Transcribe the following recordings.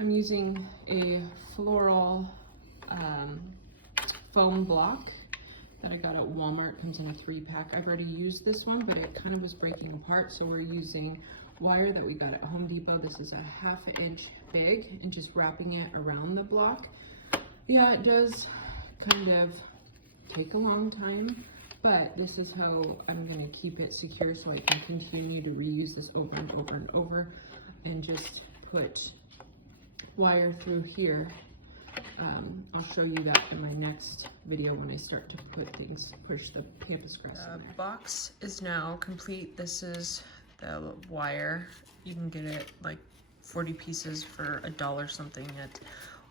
I'm using a Floral foam block that I got at Walmart. It comes in a 3-pack. I've already used this one, but it kind of was breaking apart, so we're using wire that we got at Home Depot. This is a 1/2 inch big, and just wrapping it around the block. Yeah, it does kind of take a long time, but this is how I'm going to keep it secure so I can continue to reuse this over and over and over, and just put wire through here. I'll show you that in my next video when I start to push the Pampas grass in there. The box is now complete. This is the wire. You can get it like 40 pieces for $1 something at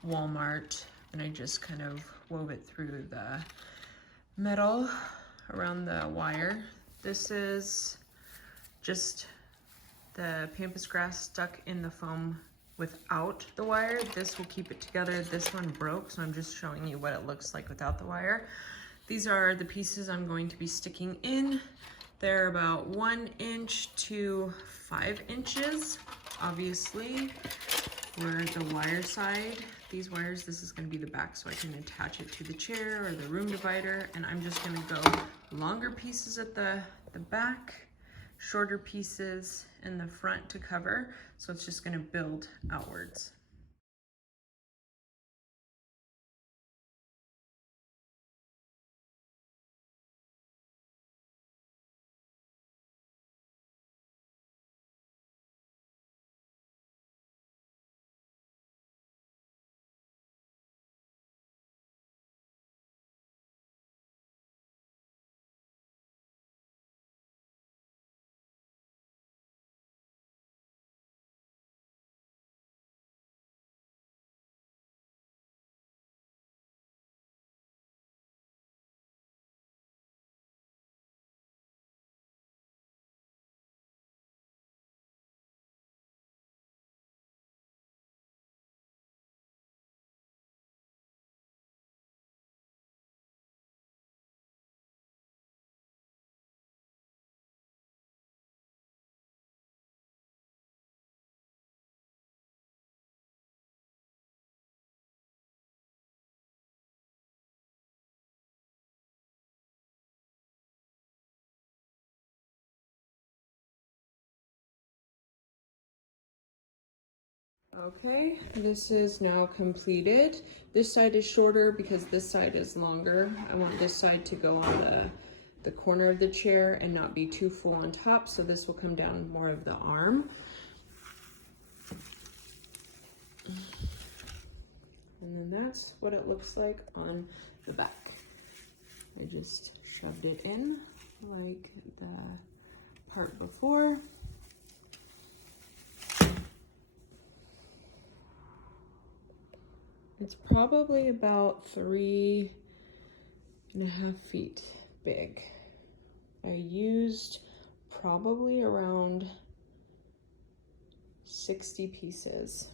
Walmart, and I just kind of wove it through the metal around the wire. This is just the Pampas grass stuck in the foam without the wire. This will keep it together. This one broke, so I'm just showing you what it looks like without the wire. These are the pieces I'm going to be sticking in. They're about 1 inch to 5 inches. Obviously, we're the wire side. These wires, this is going to be the back, so I can attach it to the chair or the room divider. And I'm just going to go longer pieces at the back, shorter pieces in the front to cover. So it's just going to build outwards. Okay, this is now completed. This side is shorter because this side is longer. I want this side to go on the corner of the chair and not be too full on top, so this will come down more of the arm. And then that's what it looks like on the back. I just shoved it in like the part before. It's probably about 3.5 feet big. I used probably around 60 pieces.